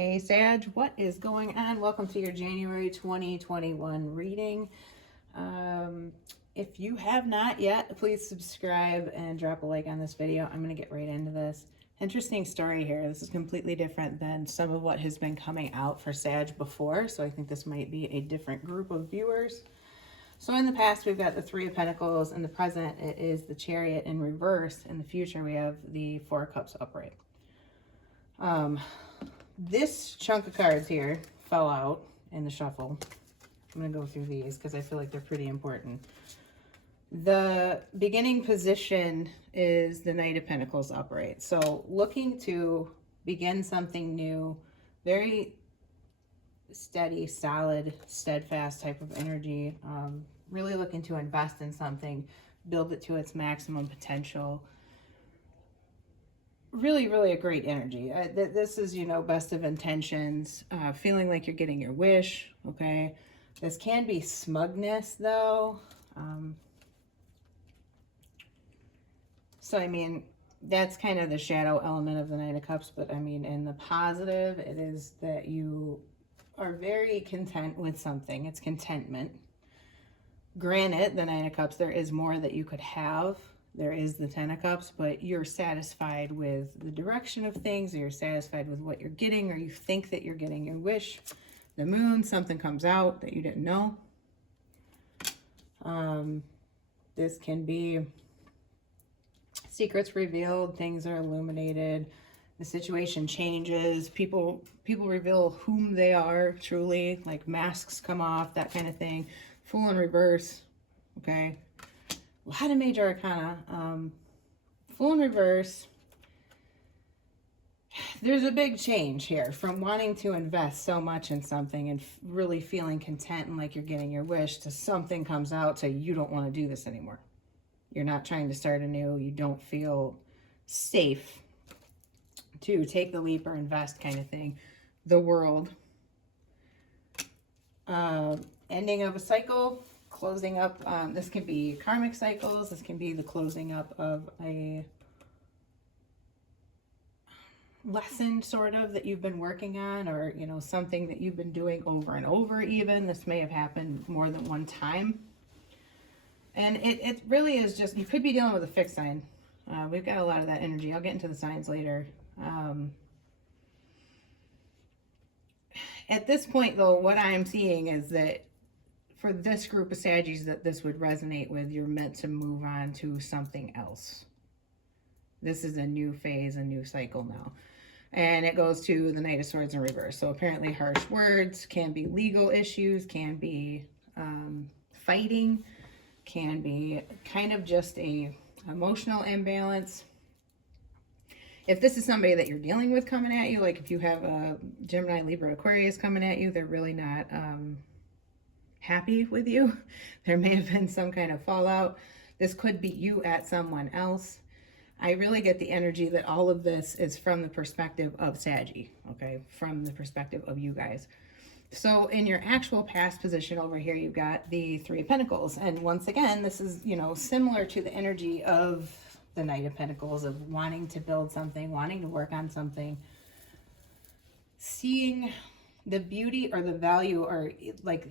Hey Sag, what is going on? Welcome to your January 2021 reading. If you have not yet, please subscribe and drop a like on this video. I'm going to get right into this. Interesting story here. This is completely different than some of what has been coming out for Sag before, so I think this might be a different group of viewers. So in the past, we've got the Three of Pentacles. In the present, it is the Chariot in reverse. In the future, we have the Four of Cups upright. This chunk of cards here fell out in the shuffle. I'm going to go through these because I feel like they're pretty important. The beginning position is the Knight of Pentacles upright. So looking to begin something new, very steady, solid, steadfast type of energy. Really looking to invest in something, build it to its maximum potential. Really a great energy. This is, best of intentions, feeling like you're getting your wish. Okay, this can be smugness though. So I mean, that's kind of the shadow element of the Knight of Cups, but I mean, in the positive, it is that you are very content with something. It's contentment. Granted, the Nine of Cups, there is more that you could have. There is the Ten of Cups, but you're satisfied with the direction of things, or you're satisfied with what you're getting, or you think that you're getting your wish. The Moon, something comes out that you didn't know. This can be secrets revealed, things are illuminated, the situation changes, people reveal whom they are truly, like masks come off, that kind of thing. Fool in reverse, okay? A lot of major arcana. Fool in reverse, there's a big change here from wanting to invest so much in something and really feeling content and like you're getting your wish to something comes out so you don't want to do this anymore. You're not trying to start anew. You don't feel safe to take the leap or invest, kind of thing. The World. Ending of a cycle. Closing up, this can be karmic cycles, this can be the closing up of a lesson sort of that you've been working on, or something that you've been doing over and over. Even this may have happened more than one time, and it really is just, you could be dealing with a fixed sign. We've got a lot of that energy. I'll get into the signs later. At this point though, what I'm seeing is that for this group of Saggies that this would resonate with, you're meant to move on to something else. This is a new phase, a new cycle now. And it goes to the Knight of Swords in reverse. So apparently harsh words, can be legal issues, can be fighting, can be kind of just a emotional imbalance. If this is somebody that you're dealing with coming at you, like if you have a Gemini, Libra, Aquarius coming at you, they're really not happy with you. There may have been some kind of fallout. This could be you at someone else. I really get the energy that all of this is from the perspective of Saggy, okay? From the perspective of you guys. So in your actual past position over here, you've got the Three of Pentacles. And once again, this is, similar to the energy of the Knight of Pentacles, of wanting to build something, wanting to work on something, seeing the beauty or the value, or like,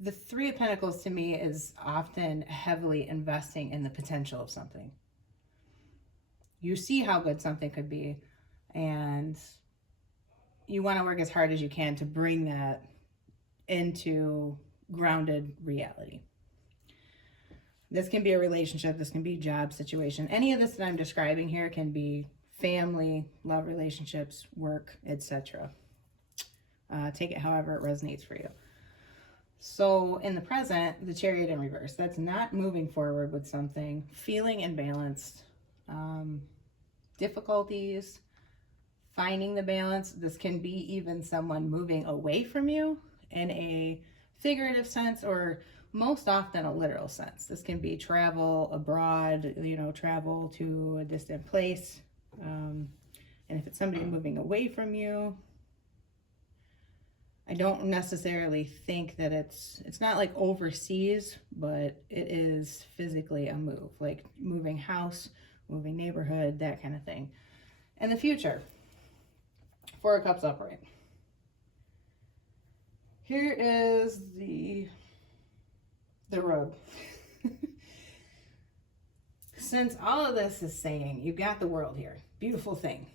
the Three of Pentacles to me is often heavily investing in the potential of something. You see how good something could be, and you want to work as hard as you can to bring that into grounded reality. This can be a relationship, this can be a job situation. Any of this that I'm describing here can be family, love relationships, work, etc. Take it however it resonates for you. So in the present, the Chariot in reverse, that's not moving forward with something, feeling imbalanced, difficulties, finding the balance. This can be even someone moving away from you in a figurative sense, or most often a literal sense. This can be travel abroad, travel to a distant place. And if it's somebody moving away from you, I don't necessarily think that it's not like overseas, but it is physically a move, like moving house, moving neighborhood, that kind of thing. And the future. Four of Cups upright. Here is the road. Since all of this is saying you've got the world here, beautiful thing,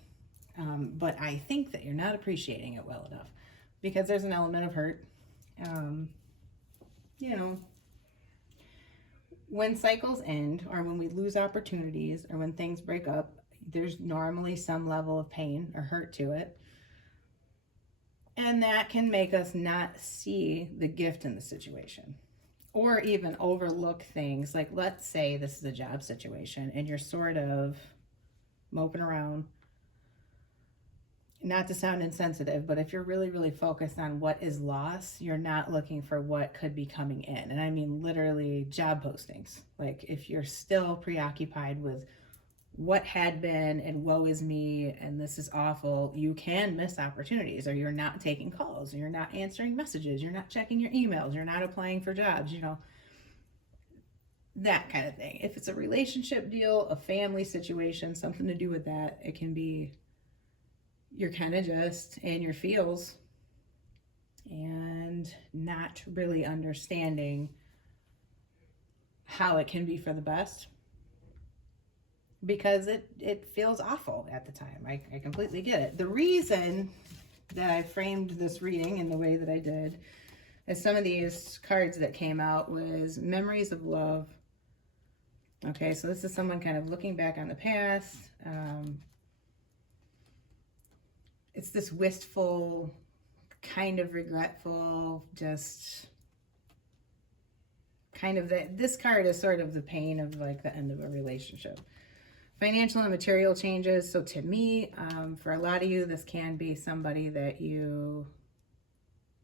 but I think that you're not appreciating it well enough because there's an element of hurt. You know, when cycles end or when we lose opportunities or when things break up, there's normally some level of pain or hurt to it. And that can make us not see the gift in the situation or even overlook things. Like, let's say this is a job situation and you're sort of moping around. Not to sound insensitive, but if you're really, really focused on what is lost, you're not looking for what could be coming in. And I mean, literally job postings. Like if you're still preoccupied with what had been and woe is me and this is awful, you can miss opportunities, or you're not taking calls, or you're not answering messages, you're not checking your emails, you're not applying for jobs, you know, that kind of thing. If it's a relationship deal, a family situation, something to do with that, it can be you're kind of just in your feels and not really understanding how it can be for the best because it feels awful at the time. I completely get it. The reason that I framed this reading in the way that I did is some of these cards that came out was memories of love. Okay, so this is someone kind of looking back on the past. It's this wistful, kind of regretful, just kind of that. This card is sort of the pain of like the end of a relationship. Financial and material changes. So to me, for a lot of you, this can be somebody that you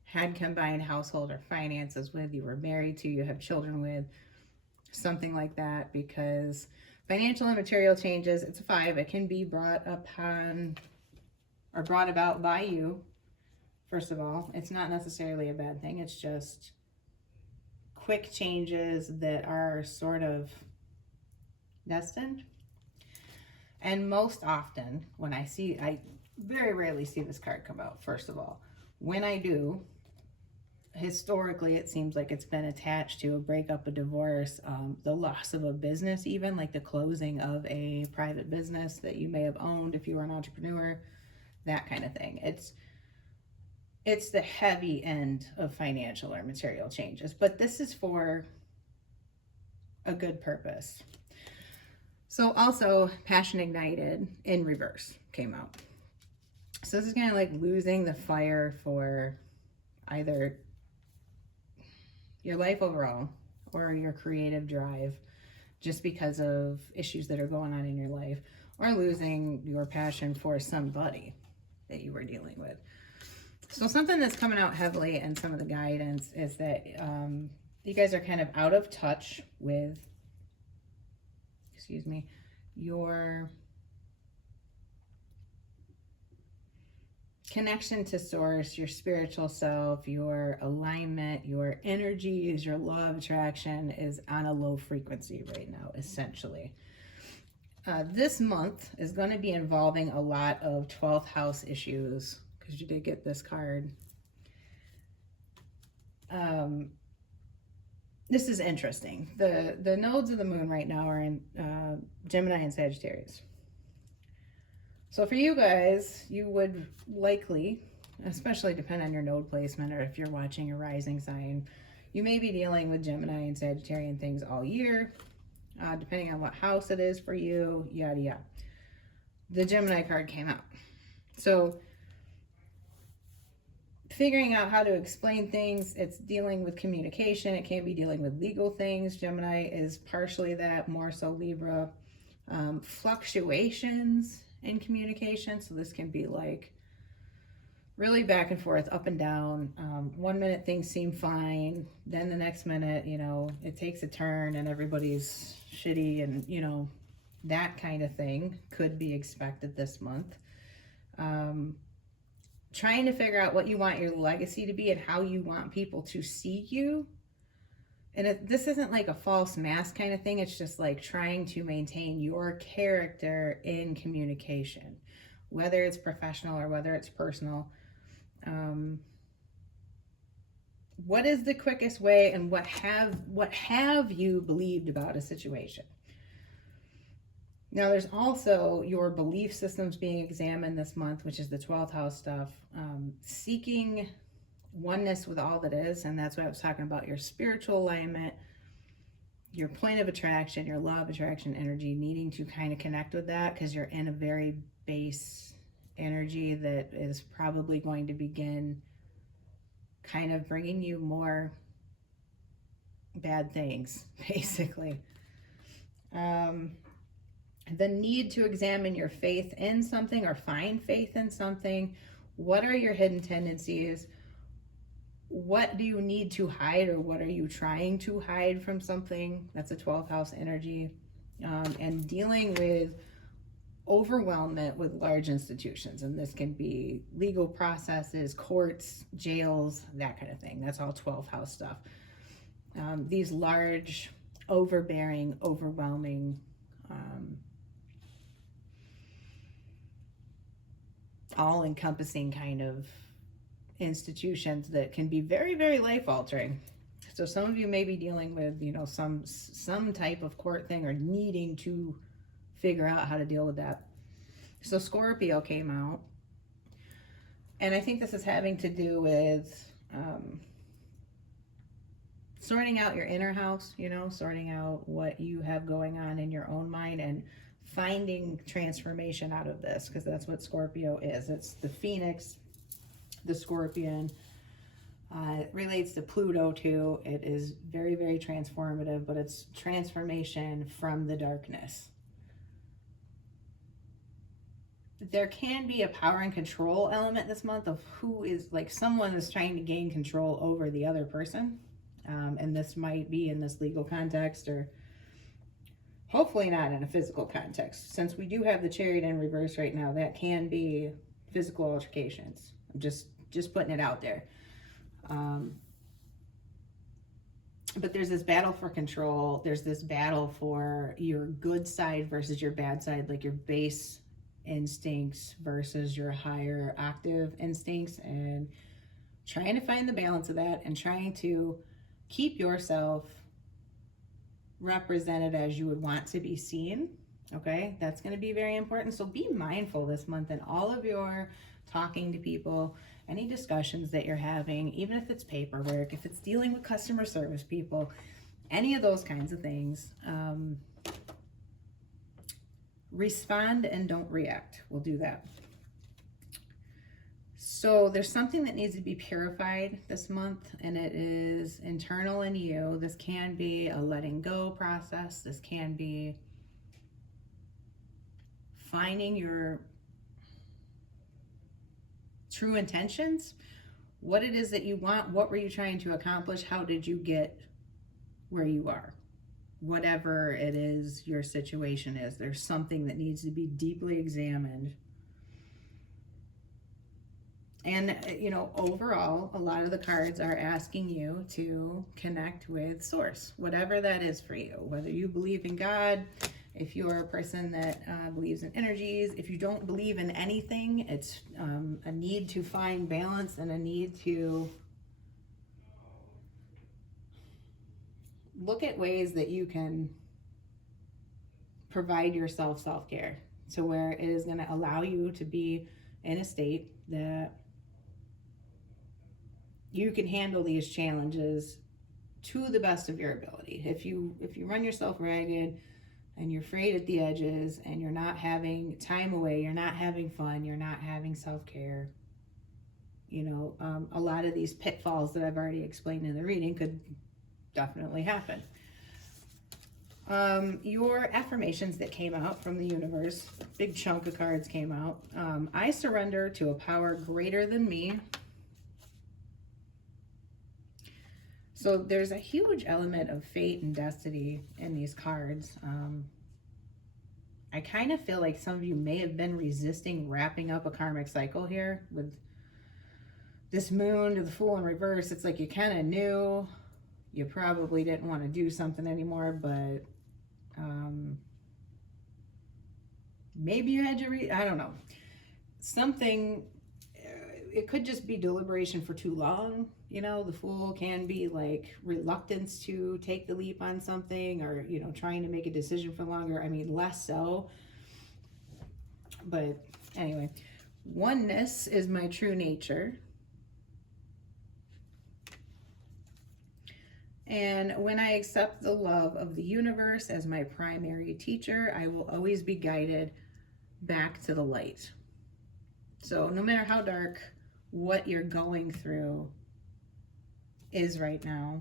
had combined household or finances with, you were married to, you have children with, something like that, because financial and material changes, it's a 5. It can be brought upon or brought about by you. First of all, it's not necessarily a bad thing. It's just quick changes that are sort of destined. And most often when I very rarely see this card come out, first of all. When I do, historically, it seems like it's been attached to a breakup, a divorce, the loss of a business, even like the closing of a private business that you may have owned if you were an entrepreneur, that kind of thing. It's the heavy end of financial or material changes, but this is for a good purpose. So also passion ignited in reverse came out. So this is kind of like losing the fire for either your life overall or your creative drive just because of issues that are going on in your life, or losing your passion for somebody that you were dealing with. So something that's coming out heavily in some of the guidance is that you guys are kind of out of touch with, your connection to source, your spiritual self, your alignment, your energies, your law of attraction is on a low frequency right now, essentially. This month is going to be involving a lot of 12th house issues, because you did get this card. This is interesting. The nodes of the moon right now are in Gemini and Sagittarius. So for you guys, you would likely, especially depending on your node placement, or if you're watching your rising sign, you may be dealing with Gemini and Sagittarian things all year, depending on what house it is for you, yada yada. The Gemini card came out. So figuring out how to explain things, it's dealing with communication. It can be dealing with legal things. Gemini is partially that, more so Libra. Fluctuations in communication. So this can be like really back and forth, up and down. 1 minute things seem fine. Then the next minute, it takes a turn and everybody's shitty, and, that kind of thing could be expected this month. Trying to figure out what you want your legacy to be and how you want people to see you. And this isn't like a false mask kind of thing. It's just like trying to maintain your character in communication. whether it's professional or whether it's personal. What is the quickest way, and what have you believed about a situation? Now, there's also your belief systems being examined this month, which is the 12th house stuff. Seeking oneness with all that is, and that's what I was talking about, your spiritual alignment, your point of attraction, your law of attraction energy, needing to kind of connect with that because you're in a very base energy that is probably going to begin kind of bringing you more bad things, basically. The need to examine your faith in something or find faith in something. What are your hidden tendencies? What do you need to hide, or what are you trying to hide from something? That's a 12th house energy. And dealing with overwhelmment with large institutions. And this can be legal processes, courts, jails, that kind of thing. That's all 12th house stuff. These large, overbearing, overwhelming, all-encompassing kind of institutions that can be very, very life-altering. So some of you may be dealing with, you know, some type of court thing, or needing to figure out how to deal with that. So Scorpio came out, and I think this is having to do with sorting out your inner house, you know, sorting out what you have going on in your own mind and finding transformation out of this, because that's what Scorpio is. It's the Phoenix, the Scorpion. It relates to Pluto too. It is very, very transformative, but it's transformation from the darkness. There can be a power and control element this month of who is, like, someone is trying to gain control over the other person. And this might be in this legal context, or hopefully not in a physical context. Since we do have the Chariot in reverse right now, that can be physical altercations. I'm just putting it out there. But there's this battle for control. There's this battle for your good side versus your bad side, like your base instincts versus your higher octave instincts, and trying to find the balance of that and trying to keep yourself represented as you would want to be seen. Okay, that's going to be very important. So be mindful this month in all of your talking to people, any discussions that you're having, even if it's paperwork, if it's dealing with customer service people, any of those kinds of things. Respond and don't react. We'll do that. So there's something that needs to be purified this month, and it is internal in you. This can be a letting go process. This can be finding your true intentions, what it is that you want, what were you trying to accomplish, how did you get where you are? Whatever it is your situation is, there's something that needs to be deeply examined. And, you know, overall, a lot of the cards are asking you to connect with source, whatever that is for you, whether you believe in God, if you're a person that believes in energies. If you don't believe in anything, it's a need to find balance and a need to look at ways that you can provide yourself self-care to where it is going to allow you to be in a state that you can handle these challenges to the best of your ability. If you run yourself ragged and you're frayed at the edges and you're not having time away, you're not having fun, you're not having self-care, you know, a lot of these pitfalls that I've already explained in the reading could definitely happen. Your affirmations that came out from the universe, big chunk of cards came out. I surrender to a power greater than me. So there's a huge element of fate and destiny in these cards. I kind of feel like some of you may have been resisting wrapping up a karmic cycle here with this moon to the Fool in reverse. It's like you kind of knew you probably didn't want to do something anymore, but maybe you had your I don't know. something, it could just be deliberation for too long. You know, the Fool can be like reluctance to take the leap on something, or, you know, trying to make a decision for longer. I mean, less so. But anyway, oneness is my true nature. And when I accept the love of the universe as my primary teacher, I will always be guided back to the light. So no matter how dark what you're going through is right now,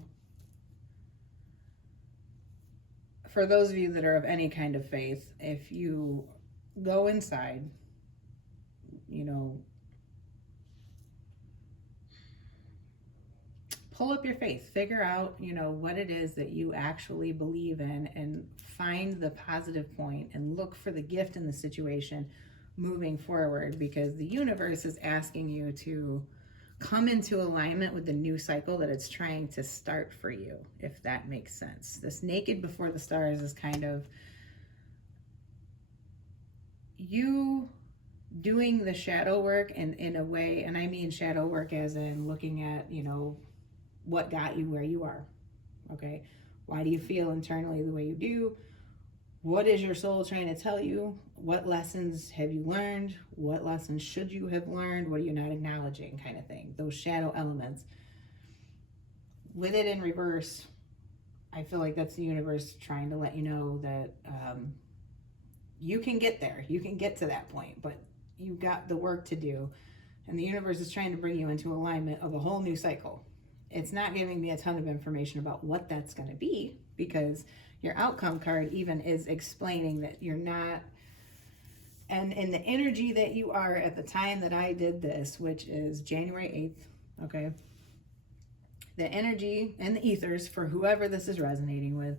for those of you that are of any kind of faith, if you go inside, you know, pull up your faith, figure out, you know, what it is that you actually believe in, and find the positive point and look for the gift in the situation moving forward, because the universe is asking you to come into alignment with the new cycle that it's trying to start for you, if that makes sense. This naked before the stars is kind of you doing the shadow work, and in a way, and I mean shadow work as in looking at, you know, what got you where you are. Okay, why do you feel internally the way you do? What is your soul trying to tell you? What lessons have you learned? What lessons should you have learned? What are you not acknowledging, kind of thing? Those shadow elements. With it in reverse, I feel like that's the universe trying to let you know that you can get there. You can get to that point, but you got the work to do. And the universe is trying to bring you into alignment of a whole new cycle. It's not giving me a ton of information about what that's going to be, because your outcome card even is explaining that you're not, and in the energy that you are at the time that I did this, which is January 8th, okay, the energy and the ethers for whoever this is resonating with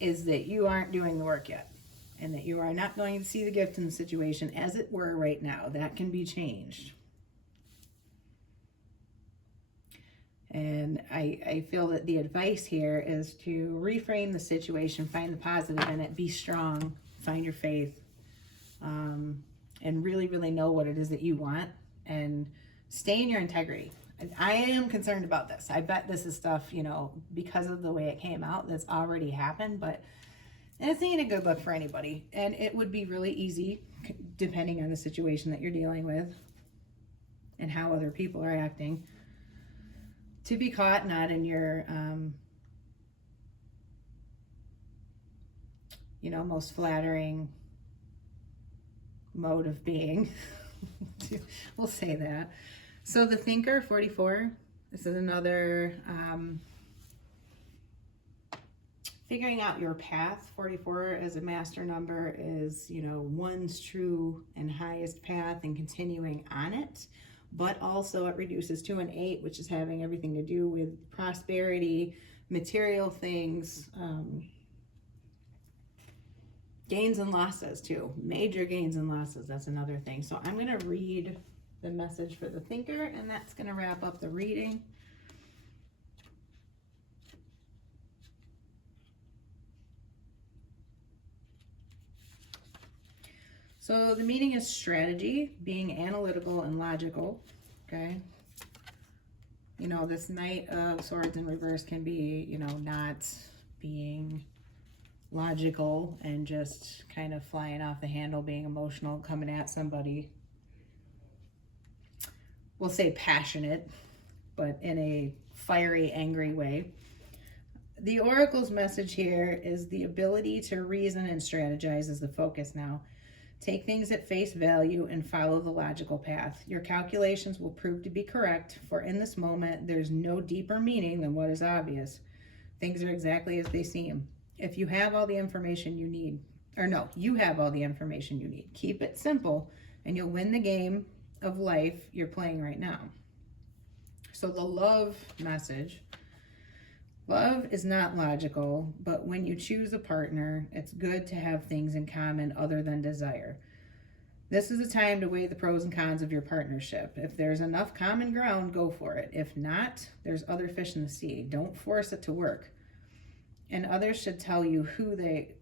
is that you aren't doing the work yet, and that you are not going to see the gift in the situation as it were right now. That can be changed. And I feel that the advice here is to reframe the situation, find the positive in it, be strong, find your faith, and really, really know what it is that you want, and stay in your integrity. I am concerned about this. I bet this is stuff, you know, because of the way it came out, that's already happened, but this ain't a good look for anybody. And it would be really easy, depending on the situation that you're dealing with and how other people are acting, to be caught not in your, you know, most flattering mode of being. We'll say that. So the Thinker, 44, this is another figuring out your path. 44 as a master number is, you know, one's true and highest path and continuing on it. But also it reduces to an 8, which is having everything to do with prosperity, material things, gains and losses too. Major gains and losses, that's another thing. So I'm going to read the message for the Thinker, and that's going to wrap up the reading. So the meaning is strategy, being analytical and logical, okay? You know, this Knight of Swords in reverse can be, you know, not being logical and just kind of flying off the handle, being emotional, coming at somebody. We'll say passionate, but in a fiery, angry way. The Oracle's message here is the ability to reason and strategize is the focus now. Take things at face value and follow the logical path. Your calculations will prove to be correct, for in this moment, there's no deeper meaning than what is obvious. Things are exactly as they seem. If you have all the information you need, or no, you have all the information you need. Keep it simple, and you'll win the game of life you're playing right now. So the love message. Love is not logical, but when you choose a partner, it's good to have things in common other than desire. This is a time to weigh the pros and cons of your partnership. If there's enough common ground, go for it. If not, there's other fish in the sea. Don't force it to work. And others should tell you who they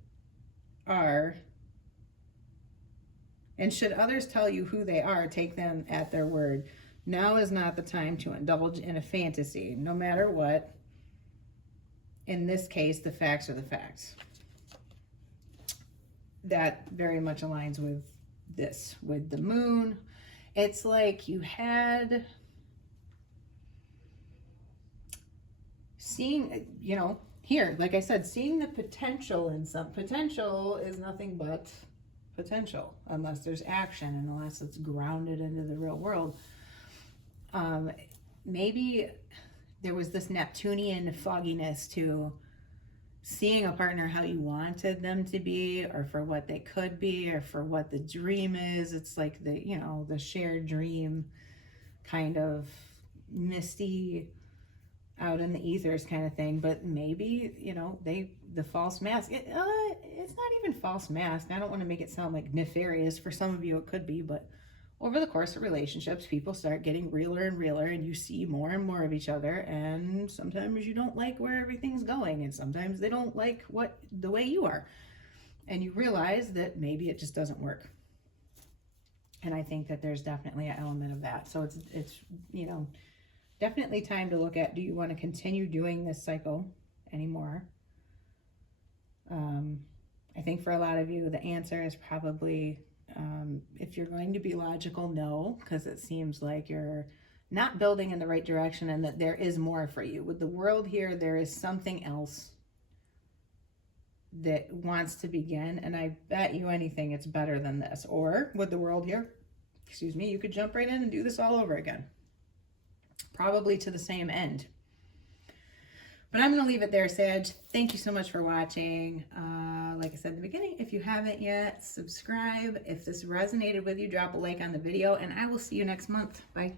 are And should others tell you who they are, take them at their word. Now is not the time to indulge in a fantasy, no matter what. In this case, the facts are the facts. That very much aligns with this, with the moon. It's like you had seeing, you know, here, like I said, seeing the potential in some. Potential is nothing but potential, unless there's action and unless it's grounded into the real world. Maybe there was this Neptunian fogginess to seeing a partner how you wanted them to be, or for what they could be, or for what the dream is. It's like the, you know, the shared dream, kind of misty, out in the ethers kind of thing. But maybe, you know, the false mask, it's not even false mask. I don't want to make it sound like nefarious. For some of you it could be, but over the course of relationships, people start getting realer and realer, and you see more and more of each other, and sometimes you don't like where everything's going, and sometimes they don't like the way you are, and you realize that maybe it just doesn't work. And I think that there's definitely an element of that. So it's you know, definitely time to look at, do you want to continue doing this cycle anymore? I think for a lot of you, the answer is probably, if you're going to be logical, no, because it seems like you're not building in the right direction, and that there is more for you. With the world here, there is something else that wants to begin, and I bet you anything it's better than this. Or with the world here, excuse me, you could jump right in and do this all over again, probably to the same end. But I'm going to leave it there, Sag. Thank you so much for watching. Like I said at the beginning, if you haven't yet, subscribe. If this resonated with you, drop a like on the video, and I will see you next month. Bye.